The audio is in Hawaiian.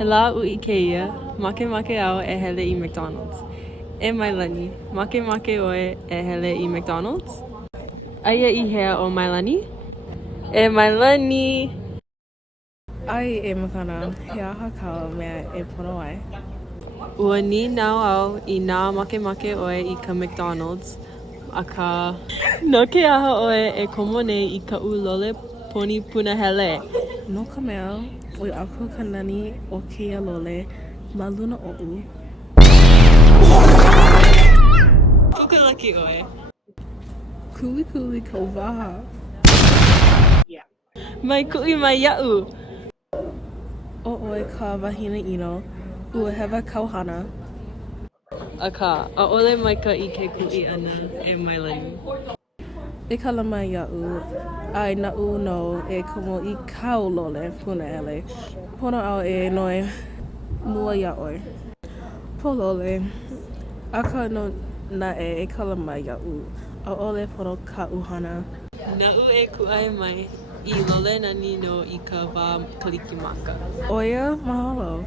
E la ui keia, make au e hele I McDonald's. E Mailani, make oe e hele I McDonald's. Aia I hea o Mailani. E Mailani. Ai e makana, hea hakakā mea e pono ai. Ua ni nau au I nā make oe I ka McDonald's. Aka no ke aha oe e komo nei I ka ulole poni punahele. No ka mea, oi aku ka nani o keia lole, ma luna o'u. Pukalakī oe. Kuli ko waha. Mai ku'i mai ia'u. O oe ka wahine ino, ua hewa kauhana. Aka, ʻole maika I ke ku'i ana e Mailani. E ka lama ia'u, ai na'u no e komo I kau lole puna ele. Pono au e noi mua ia'oi. Po lole, aka no na e ka lama ia'u, a ole pono ka uhana. Na'u e ku'ai mai I lole nani no I ka wā kalikimaka. Oia, mahalo.